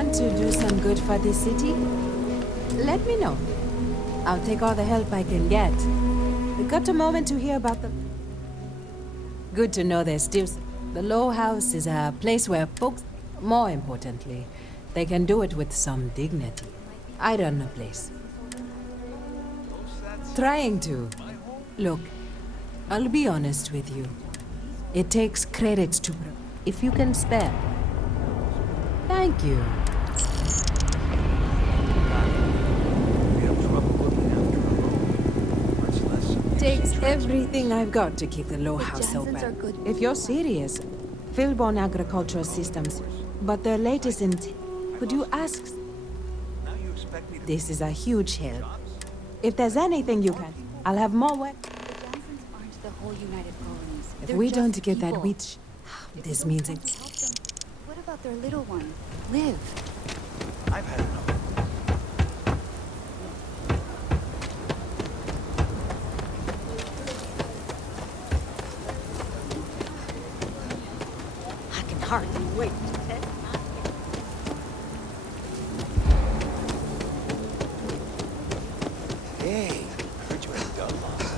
Want to do some good for this city? Let me know. I'll take all the help I can get. Got a moment to hear about the... Good to know there's still... The Low House is a place where folks... More importantly, they can do it with some dignity. I run the place. Trying to. Look, I'll be honest with you. It takes credits to... If you can spare. Thank you. Takes everything I've got to keep the Low House open. If you're serious, Philborn agricultural systems, but their latest in... Could you ask... This is a huge help. If there's anything you can, I'll have more work. If we don't get that witch, this means it... What about their little one, Liv? I've had enough. I can hardly wait. Hey, I heard you had a gun loss.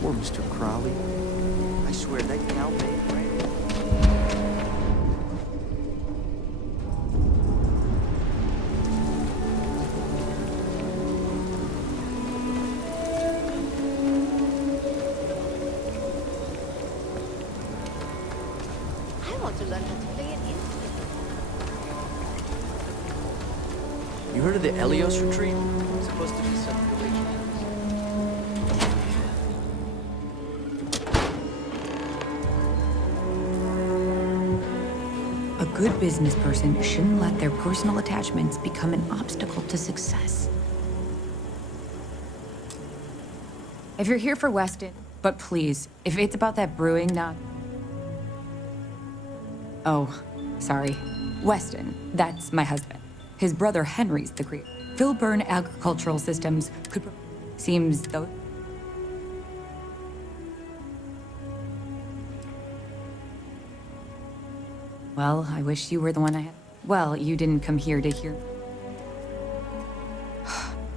Poor Mr. Crowley. I swear that cow made rain. I want to learn how to play an instrument. You heard of the Elios retreat? It's supposed to be some religion. A good business person shouldn't let their personal attachments become an obstacle to success. If you're here for Weston, but please, if it's about that brewing, not... Oh, sorry. Weston, that's my husband. His brother Henry's the creator. Philburn Agricultural Systems could... Seems though... Well, I wish you were the one I had. Well, you didn't come here to hear...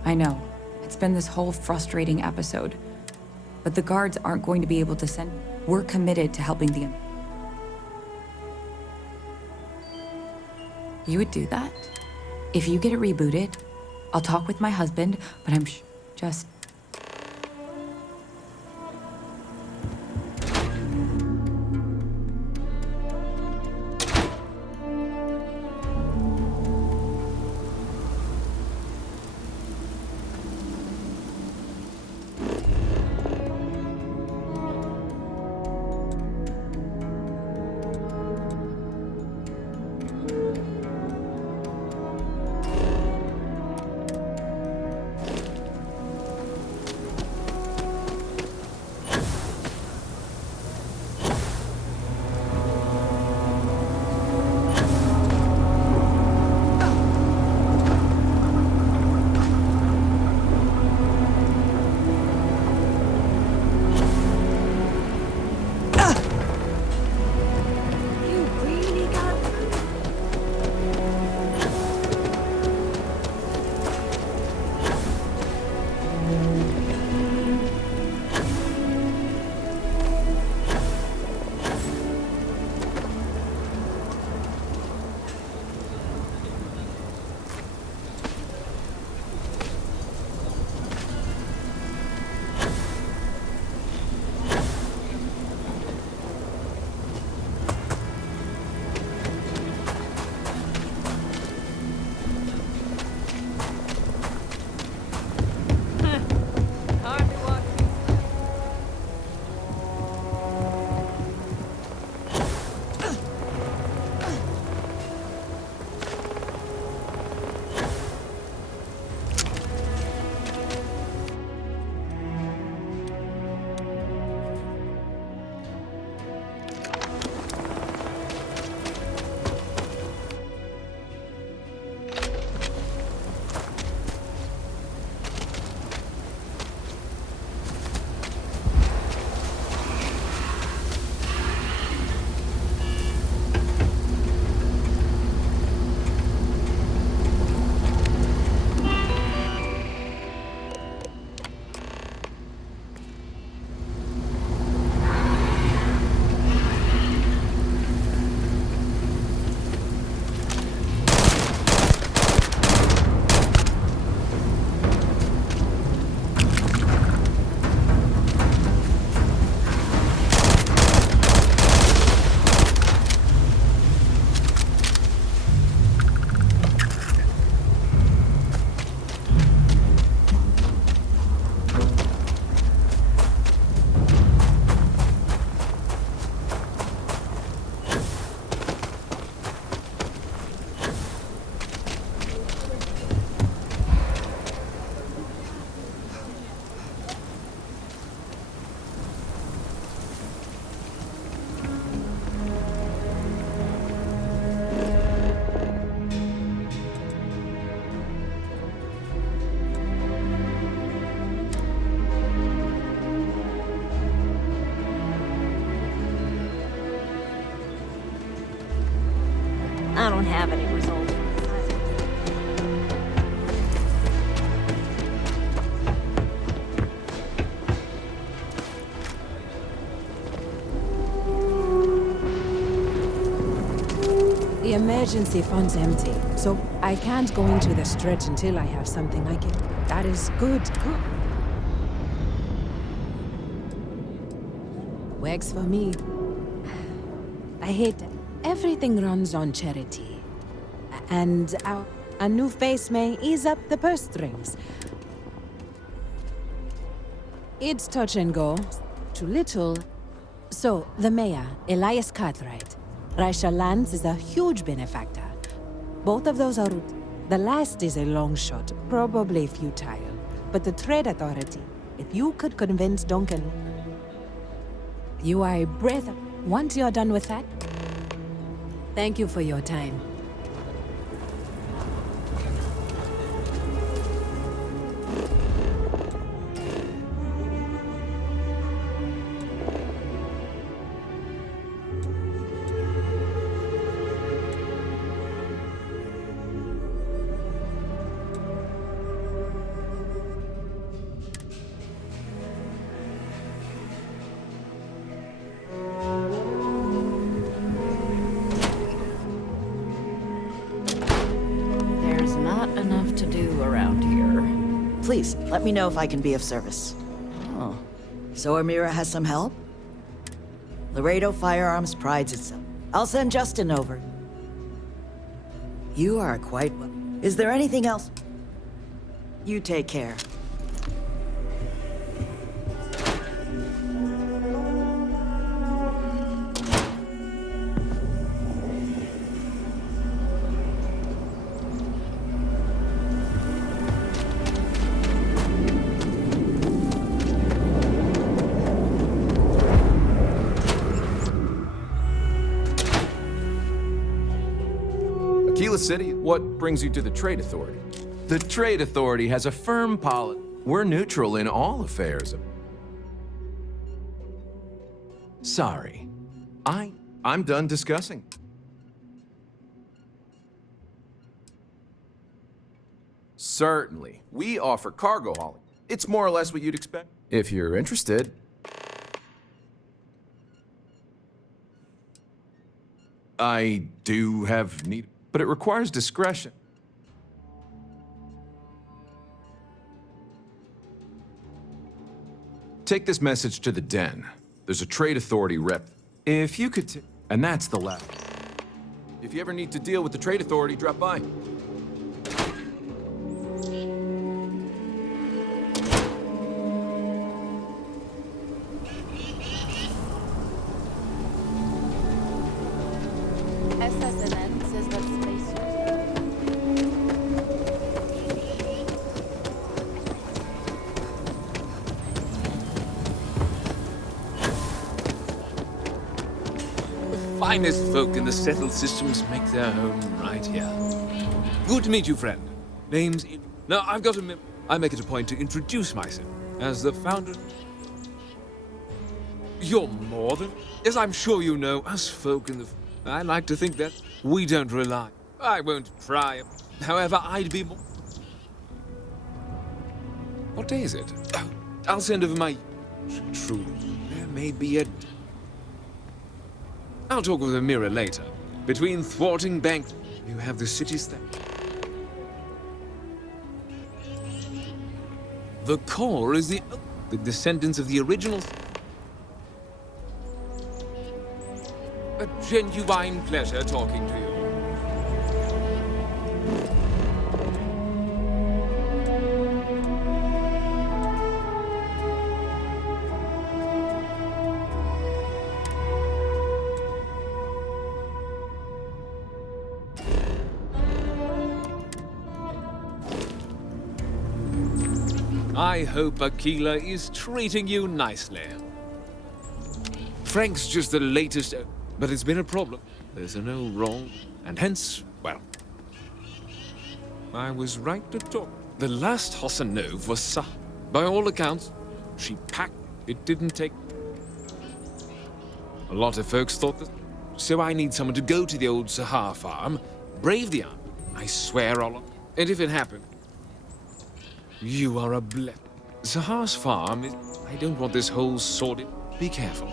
I know. It's been this whole frustrating episode. But the guards aren't going to be able to send... We're committed to helping the... You would do that? If you get it rebooted, I'll talk with my husband, but I'm just... I don't have any results. The emergency fund's empty, so I can't go into the stretch until I have something I can. That is good. Works for me. I hate it. Everything runs on charity. And a new face may ease up the purse strings. It's touch and go. Too little. So, the mayor, Elias Cartwright. Raisha Lands is a huge benefactor. Both of those are... The last is a long shot, probably futile. But the trade authority, if you could convince Duncan... You are a breath... Once you're done with that... Thank you for your time. Enough to do around here. Please, let me know if I can be of service. Oh. So Amira has some help? Laredo Firearms prides itself. I'll send Justin over. You are quite well. Is there anything else? You take care. City, what brings you to the Trade Authority? The Trade Authority has a firm policy. We're neutral in all affairs. Sorry. I'm done discussing. Certainly. We offer cargo hauling. It's more or less what you'd expect. If you're interested. I do have need... But it requires discretion. Take this message to the Den. There's a Trade Authority rep. If you could and that's the left. If you ever need to deal with the Trade Authority, drop by. SSNN says that space... The finest folk in the settled systems make their home right here. Good to meet you, friend. Name's... Now, I've got a... I make it a point to introduce myself as the founder... You're more than... As I'm sure you know, us folk in the... I like to think that we don't rely. I won't pry. However, I'd be more... What day is it? Oh, I'll send over my... Truly, there may be a... I'll talk with Amira later. Between thwarting banks, you have the city's theft. The core is the descendants of the original... A genuine pleasure talking to you. I hope Aquila is treating you nicely. Frank's just the latest... But it's been a problem. There's no wrong, and hence, well, I was right to talk. The last Hossanov was Sah. By all accounts, she packed. It didn't take... A lot of folks thought that. So I need someone to go to the old Sahar farm, Brave the army. I swear I'll... And if it happened, you are a blessing. Sahar's farm is... I don't want this whole sordid... Be careful.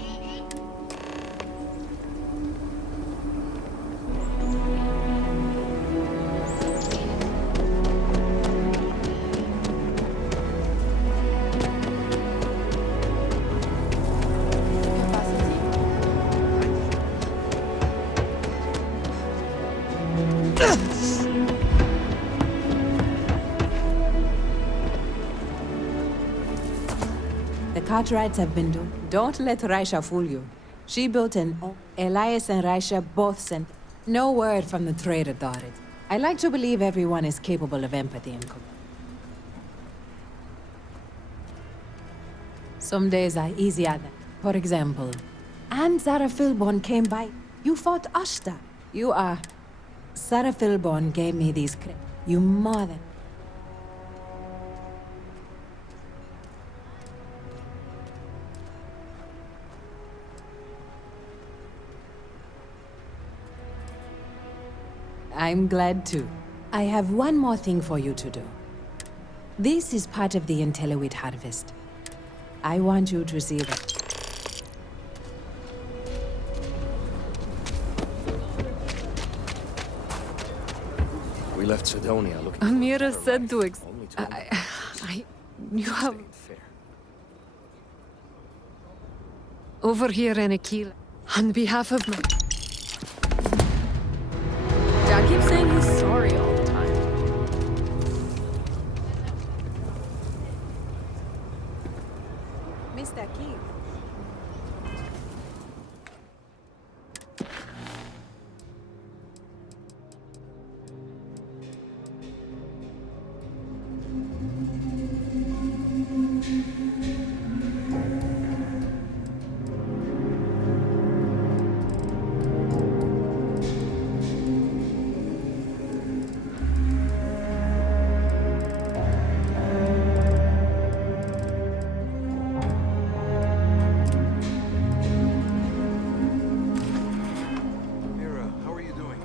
The Cartwrights have been doing. Don't let Raisha fool you. She built an. Elias and Raisha both sent. No word from the trade authority. I like to believe everyone is capable of empathy and. Some days are easier than. For example, and Sarah Philborn came by. You fought Ashta. You are. Sarah Philborn gave me these. You more than. I'm glad to. I have one more thing for you to do. This is part of the Intelliwit harvest. I want you to see that. We left Sidonia looking... Amira said to Only to you have... fair. Over here in Aquila, on behalf of my... Dad keeps saying he's sorry all the time. Mr. Keith. Mira, how are you doing?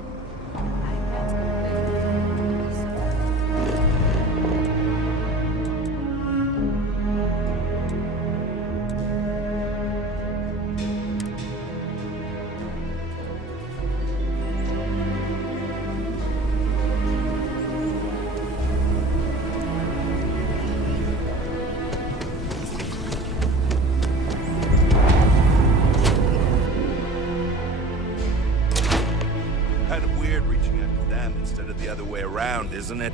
Kind of weird reaching out to them instead of the other way around, isn't it?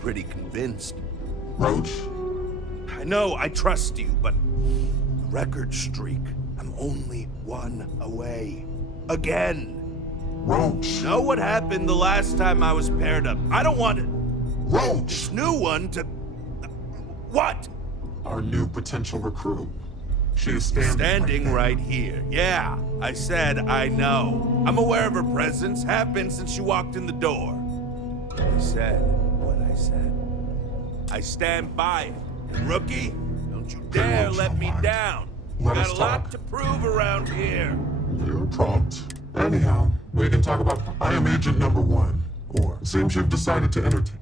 Pretty convinced. Roach? I know, I trust you, but... the record streak. I'm only one away. Again. Roach! Know what happened the last time I was paired up? I don't want it. Roach! This new one to... What? Our new potential recruit. She is Standing right here. Yeah, I said I know. I'm aware of her presence, have been since she walked in the door. I said what I said. I stand by it. And rookie, don't you dare let me down. Let us Got a lot talk. to prove around here. You're prompt. Anyhow, we can talk about I am agent number 1. Or seems you've decided to entertain.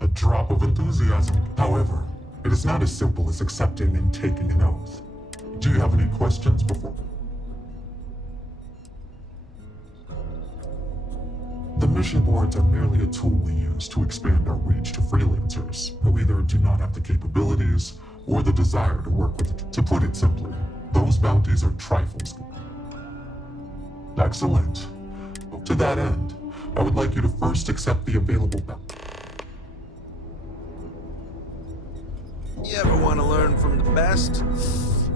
A drop of enthusiasm. However, it is not as simple as accepting and taking an oath. Do you have any questions before? The mission boards are merely a tool we use to expand our reach to freelancers who either do not have the capabilities or the desire to work with it. To put it simply, those bounties are trifles. Excellent. To that end, I would like you to first accept the available bounty. You ever want to learn from the best?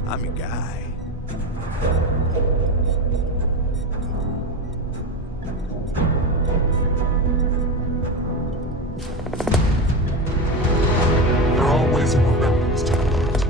I'm your guy. There are always more bounties to complete.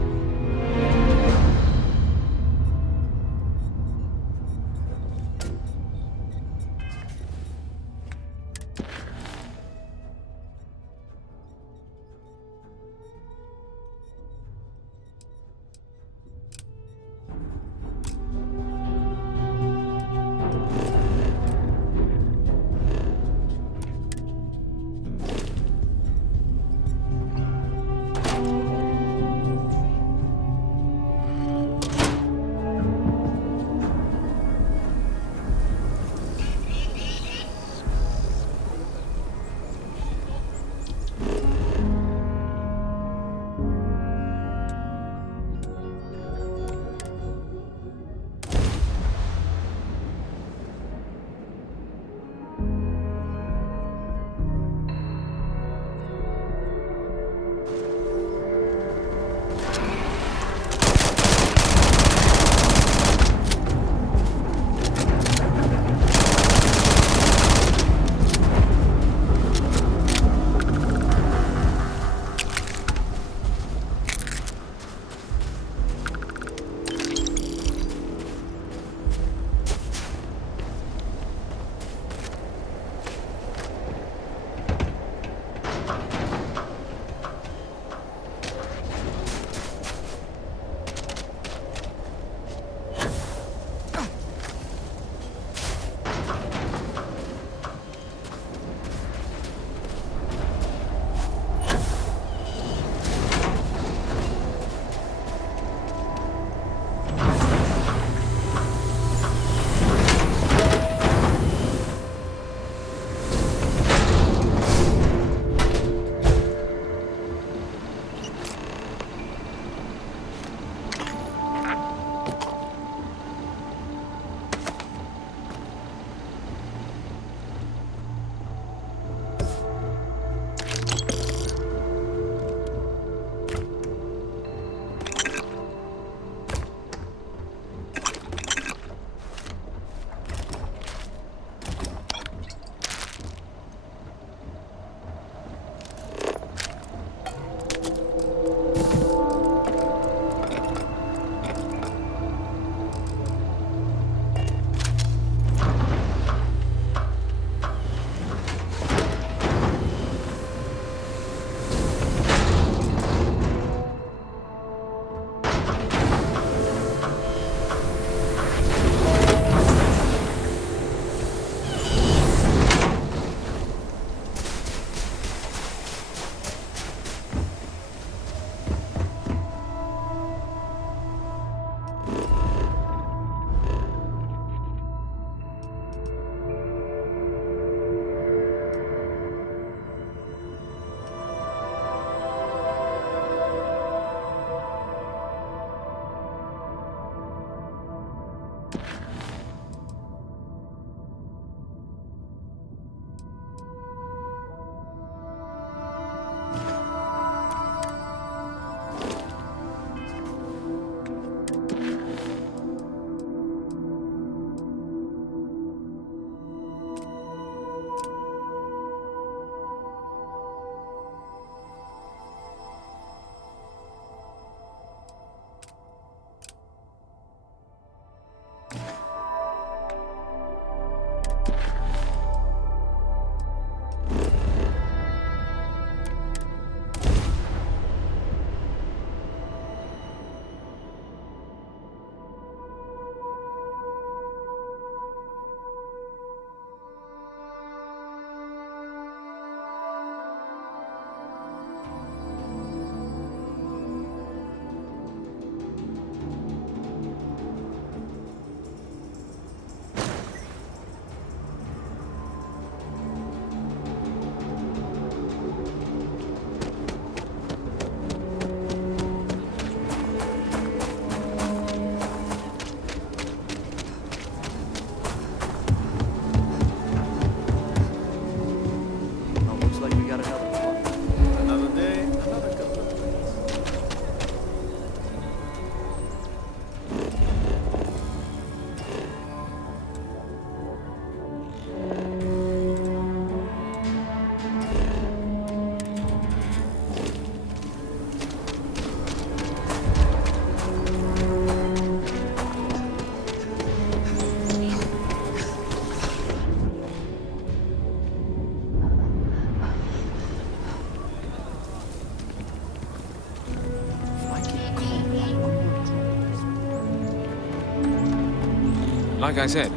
Like I said,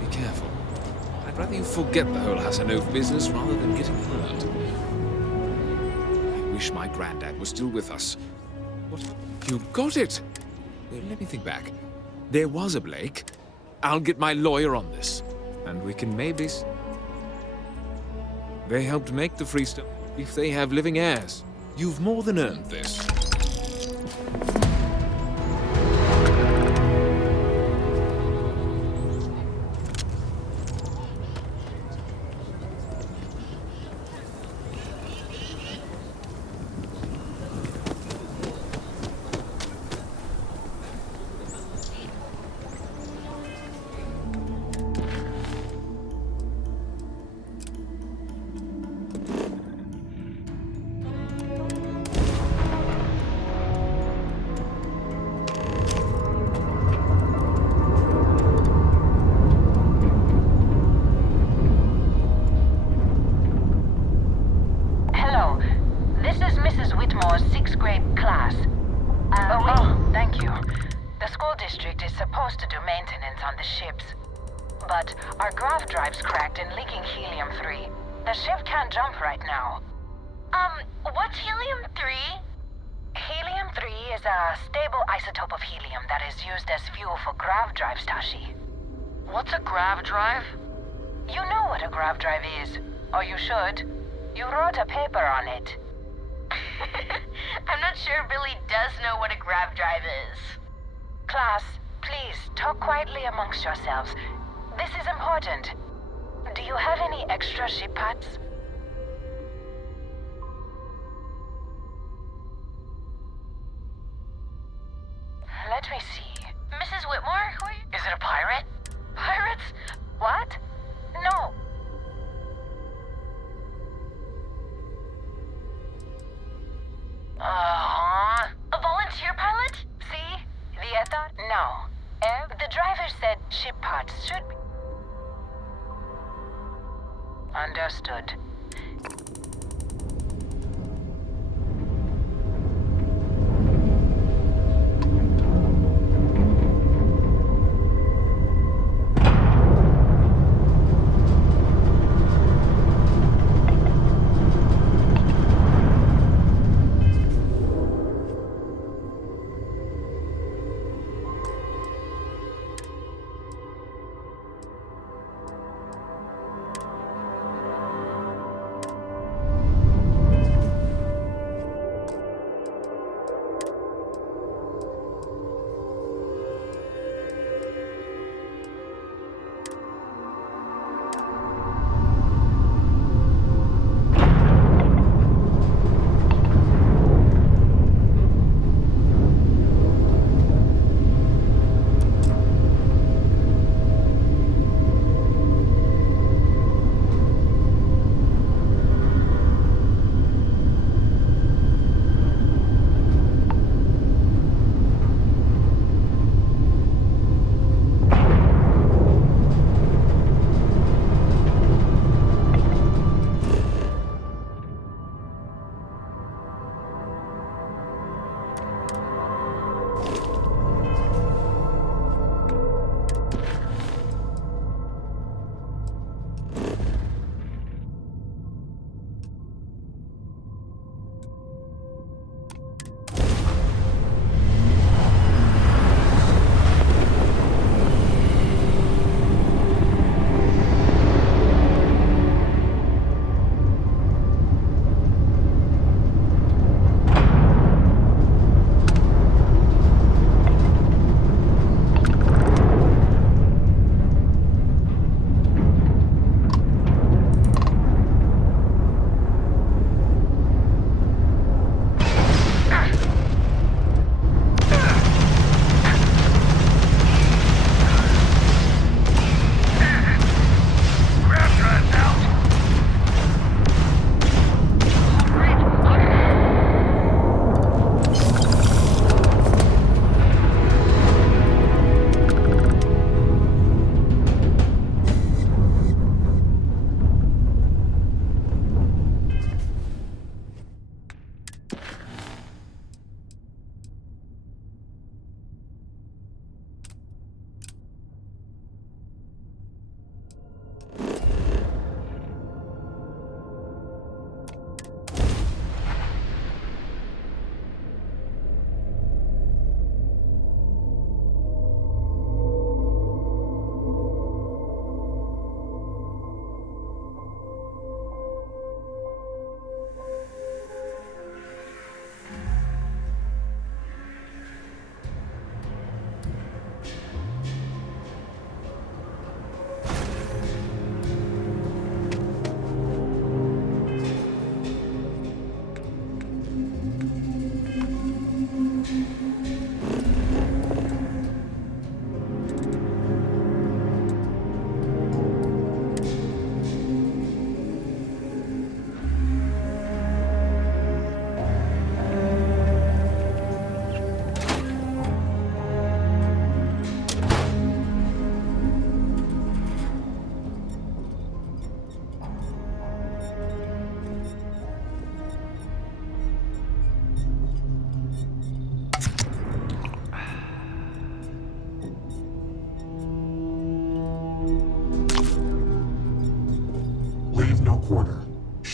be careful. I'd rather you forget the whole Hassanov business rather than getting hurt. I wish my granddad was still with us. What? You got it! Let me think back. There was a Blake. I'll get my lawyer on this. And we can maybe... They helped make the Freestone. If they have living heirs, you've more than earned this. But our grav drive's cracked and leaking helium-3. The ship can't jump right now. What's helium-3? Helium-3 is a stable isotope of helium that is used as fuel for grav drives, Tashi. What's a grav drive? You know what a grav drive is. Or you should. You wrote a paper on it. I'm not sure Billy does know what a grav drive is. Class, please, talk quietly amongst yourselves. This is important. Do you have any extra ship parts? Let me see. Mrs. Whitmore, who are you? Is it a pirate? Pirates? What? No. A volunteer pilot? See? The Ethot? No. The driver said ship parts should be... Understood.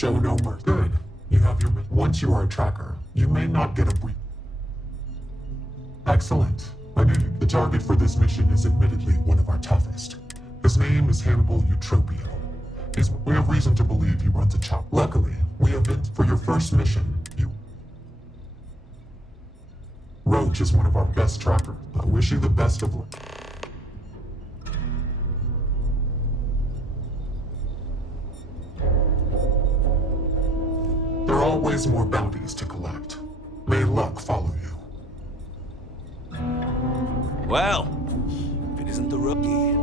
show no mercy. Good. You have your... Once you are a tracker, you may not get a brief. Excellent. I knew you. The target for this mission is admittedly one of our toughest. His name is Hannibal Eutropio. We have reason to believe he runs a chop. Luckily, we have been... For your first mission, you... Roach is one of our best trackers. I wish you the best of luck. There are always more bounties to collect. May luck follow you. Well, if it isn't the rookie.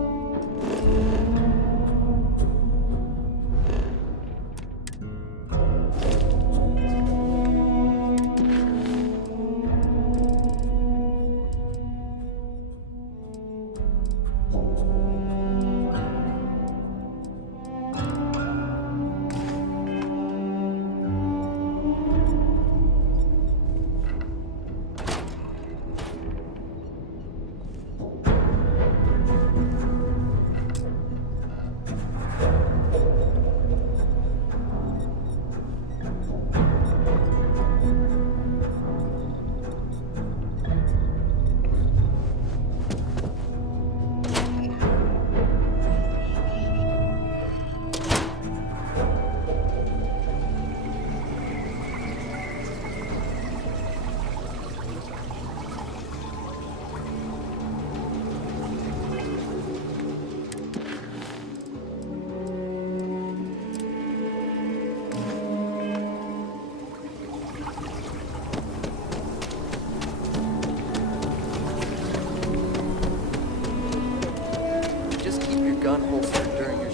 Gun holstered during your...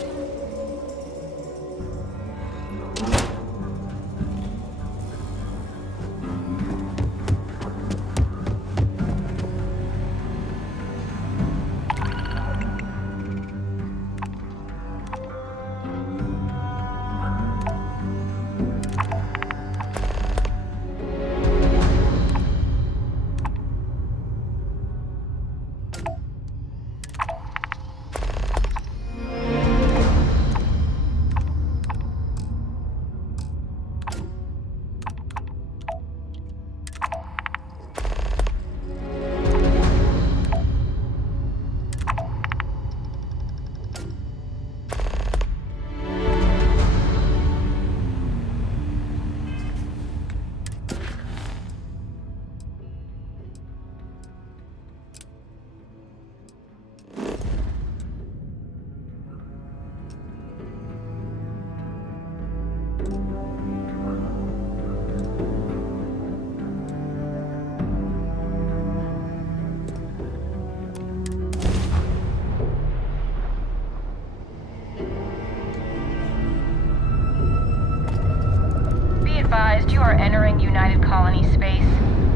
Advised, you are entering United Colony space.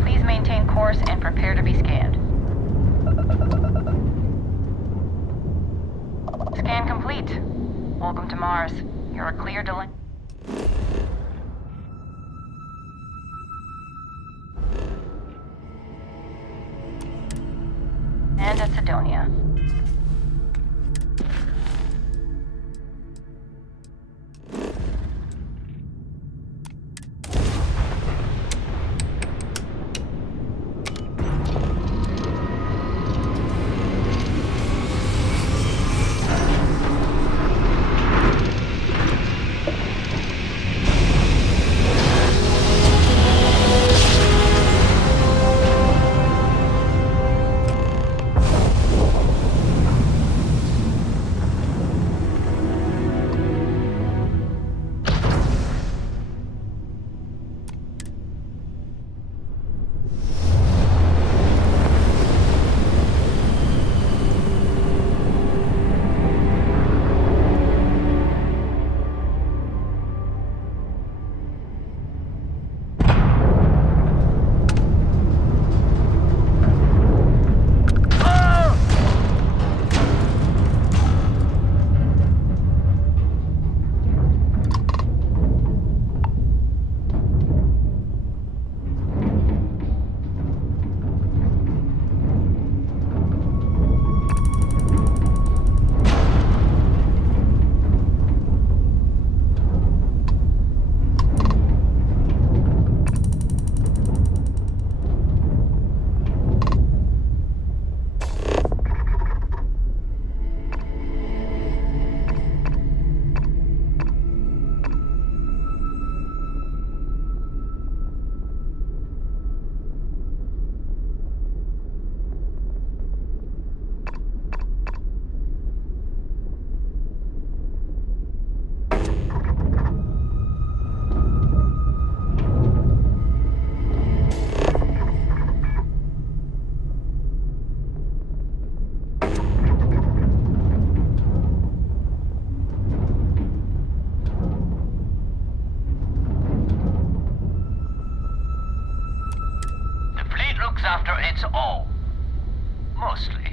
Please maintain course and prepare to be scanned. Scan complete. Welcome to Mars. You're cleared to land. And at Sidonia. looks after its own. Mostly.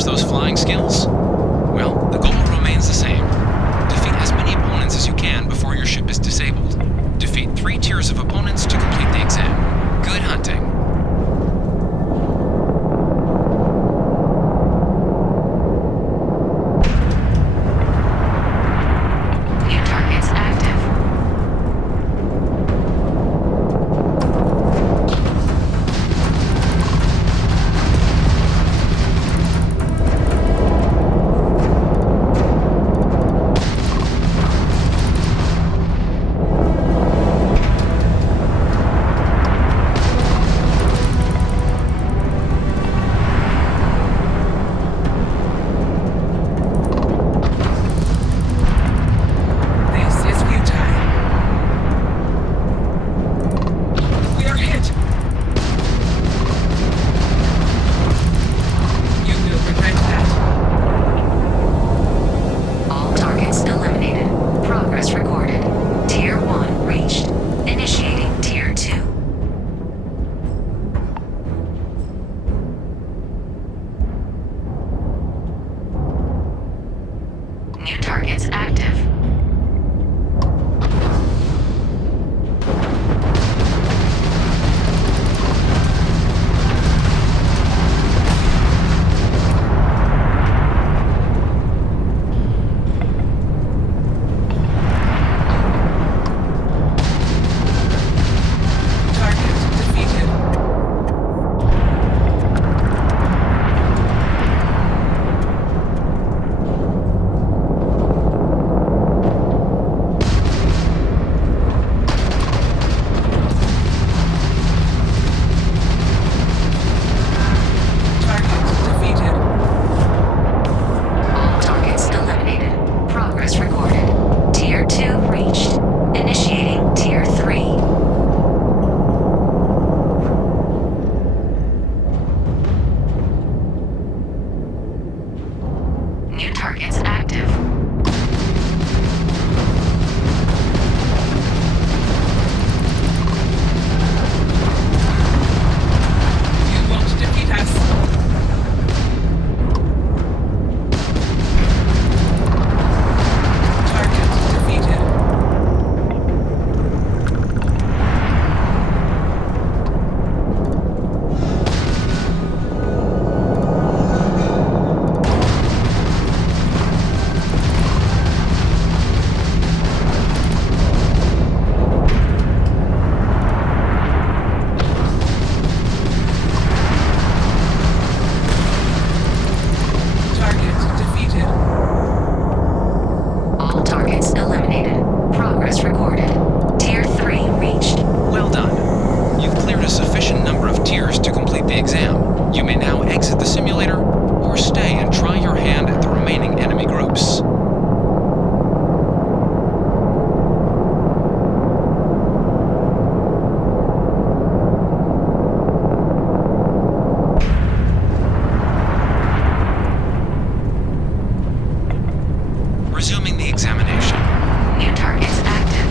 polish those flying skills? Well, the goal remains the same. Defeat as many opponents as you can before your ship is disabled. Defeat 3 tiers of opponents to complete the exam. Good hunting. New targets active. This is futile. We are hit. You will regret that. All targets eliminated. Progress recorded. Tier 1 reached. Initiating Tier 2. New targets active. Target defeated. Target defeated. All targets eliminated. Progress recorded. Tier 2 reached. Initiating Tier 3. New targets active. You won't defeat us. Target defeated. Target defeated. All targets eliminated. Progress recorded. Tier 3 reached. Well done. You've cleared a sufficient number of tiers to complete the exam. You may now exit the simulator, or stay and try your hand at the remaining enemy groups. Resuming the examination. New targets active.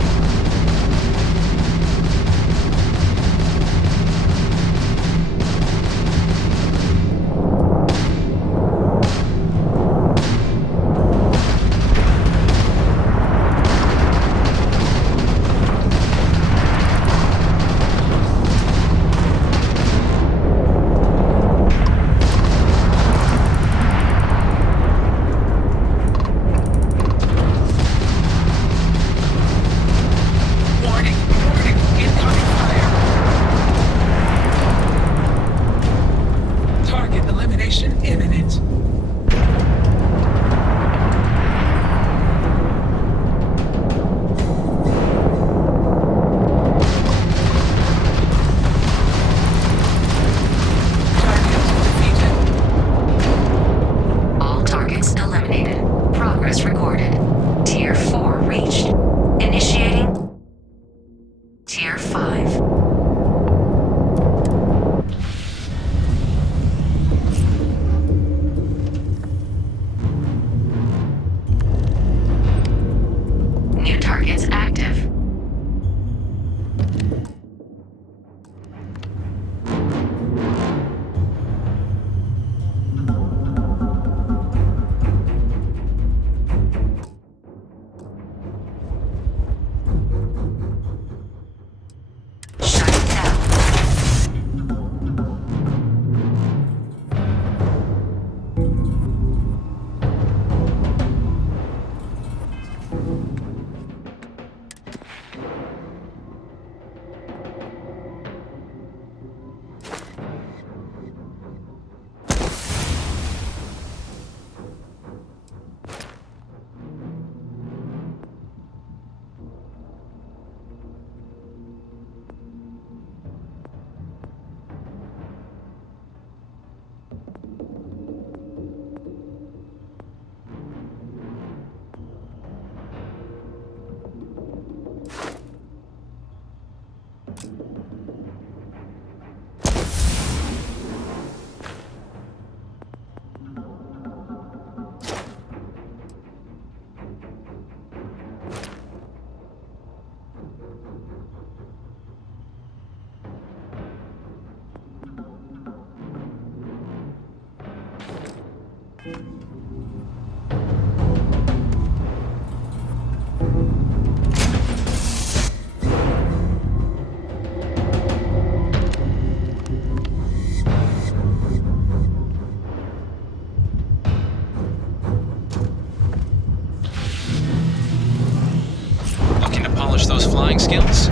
flying skills?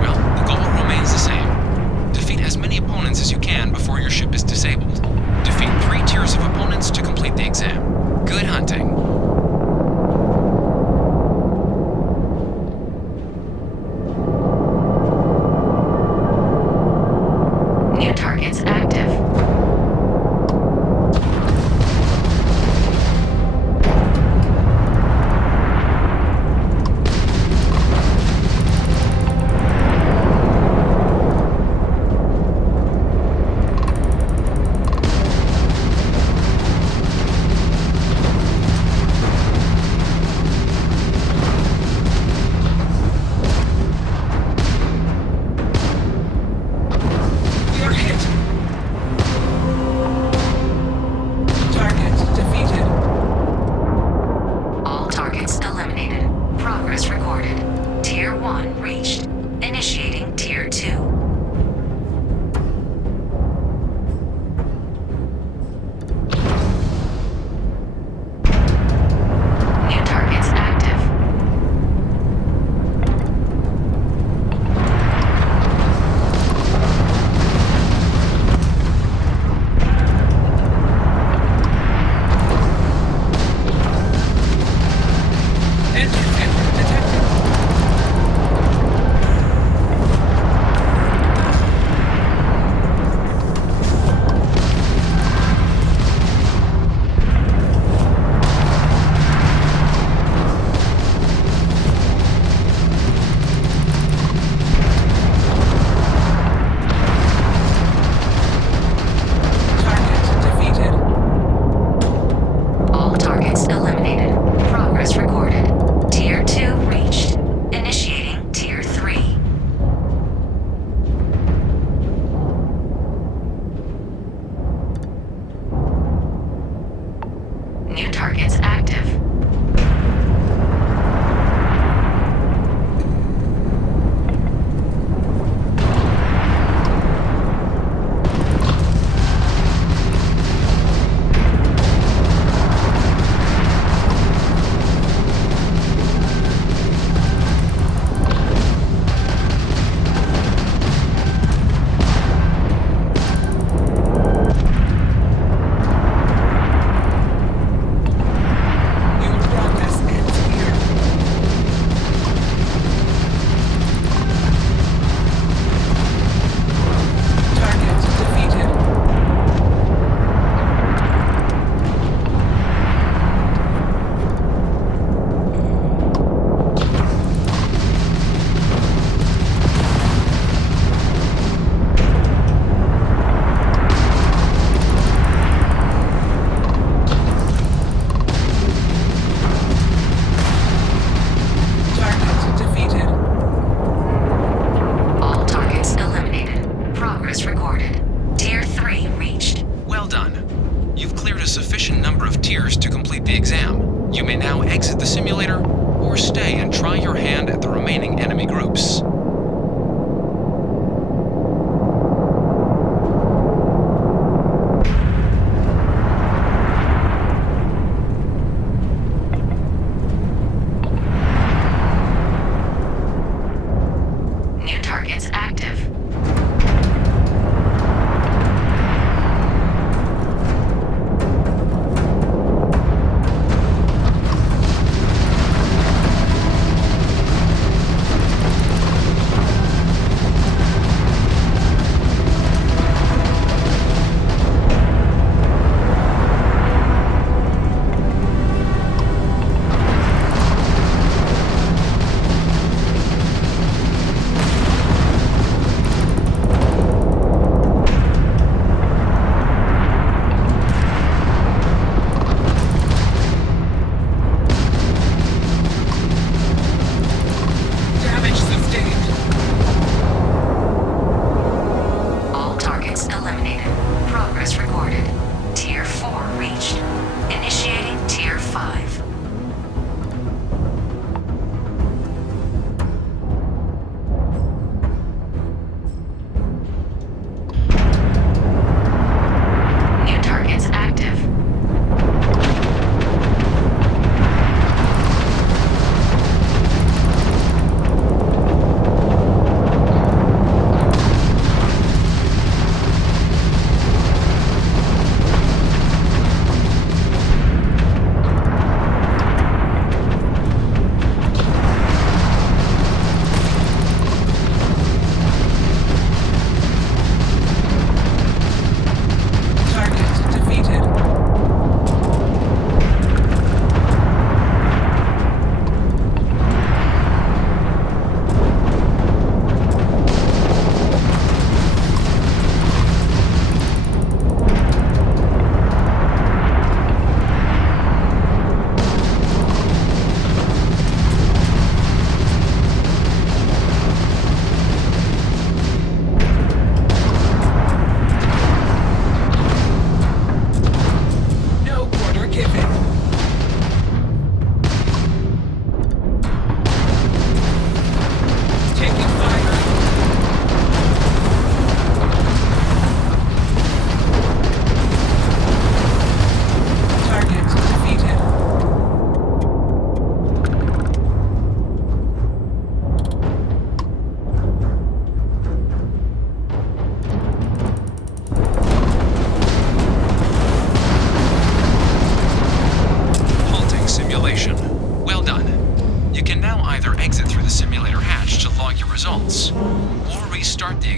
Well, the goal remains the same. Defeat as many opponents as you can before your ship is disabled. Defeat 3 tiers of opponents to complete the exam. Good hunting. New targets active.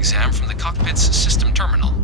exam from the cockpit's system terminal.